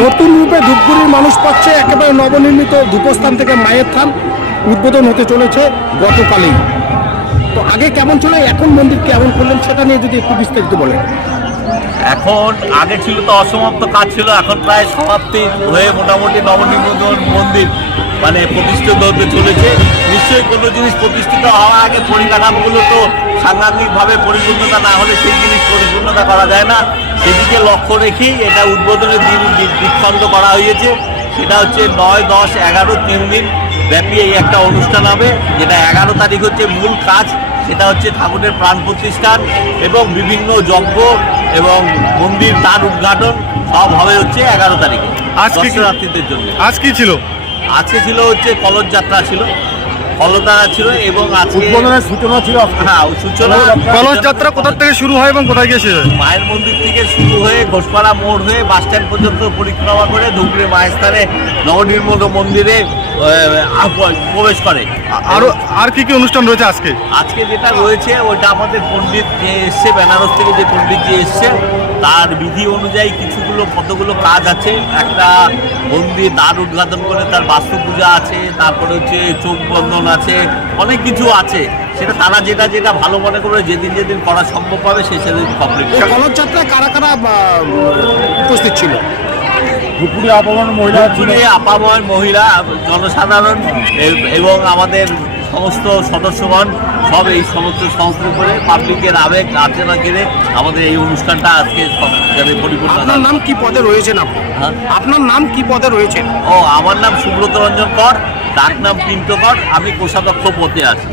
নতুন রূপে ধূপগুড়ির মানুষ পাচ্ছে একেবারে নবনির্মিত ধূপস্থান থেকে মায়ের থান। উদ্বোধন হতে চলেছে গতকালেই। তো আগে কেমন ছিল? এখন মন্দির কেমন করলেন? সেটা নিয়ে যদি একটু বিস্তারিত বলেন। এখন আগে ছিল তো অসমাপ্ত কাজ ছিল, এখন প্রায় সমাপ্তি হয়ে মোটামুটি নবনির্মিত মন্দির মানে প্রতিষ্ঠিত হতে চলেছে। নিশ্চয়ই কোনো জিনিস প্রতিষ্ঠিত হওয়ার আগে পরিকাঠামোগুলো তো সাংঘাতিকভাবে পরিপূর্ণতা না হলে সেই জিনিস পরিপূর্ণতা করা যায় না। সেদিকে লক্ষ্য রেখেই এটা উদ্বোধনের দিন দি- করা হয়েছে। সেটা হচ্ছে নয়, দশ, এগারো, তিন দিন ব্যাপী এই একটা অনুষ্ঠান হবে, যেটা এগারো তারিখ হচ্ছে মূল কাজ। সেটা হচ্ছে ঠাকুরের প্রাণ প্রতিষ্ঠান এবং বিভিন্ন যজ্ঞ এবং মন্দির তার উদ্ঘাটন সব হবে হচ্ছে এগারো তারিখে আজকে জন্য। আজকে কি ছিল? আজকে ছিল হচ্ছে কলস যাত্রা ছিল। কলতারা ছিল এবং আজকে সূচনা ছিল হ্যাঁ সূচনা কলস যাত্রা কোথা থেকে শুরু হয় এবং কোথায় গিয়ে শেষ হয়? মায়ের মন্দির থেকে শুরু হয়ে ঘোষপাড়া মোড় হয়ে বাস স্ট্যান্ড পর্যন্ত পরিক্রমা করে ধুবড়ি মায়ের স্থানে নবনির্মিত মন্দিরে প্রবেশ করে। আরও আর কি কি অনুষ্ঠান রয়েছে আজকে? আজকে যেটা রয়েছে ওইটা আমাদের পণ্ডিত যে এসছে বেনারস থেকে যে পণ্ডিত যে এসছে তার বিধি অনুযায়ী কিছুগুলো কতগুলো কাজ আছে। একটা মন্দির দ্বার উদ্ঘাটন করে তার বাস্তু পূজা আছে তারপরে হচ্ছে চোখ বন্ধন আছে অনেক কিছু আছে। সেটা তারা যেটা যেটা ভালো মনে করে যেদিন যেদিন করা সম্ভব হবে সে সেদিন কমপ্লিট এই কারা কারা উপস্থিত ছিল? ধুপুরি আপামর মহিলা ধুপগুড়ি আপাময় মহিলা জনসাধারণ এবং আমাদের সমস্ত সদস্যগণ সব এই সমস্ত সংস্থা করে পাবলিকের আবেগ আর্চনা করে আমাদের এই অনুষ্ঠানটা আজকে জায়গায় পরিপূর্ণ আপনার নাম কি পদে রয়েছেন আপনি? হ্যাঁ? আপনার নাম কি পদে রয়েছেন? ও আমার নাম সুব্রত রঞ্জন কর। ডাক নাম পিন্টকর আমি কোষাধ্যক্ষ পথে আছি।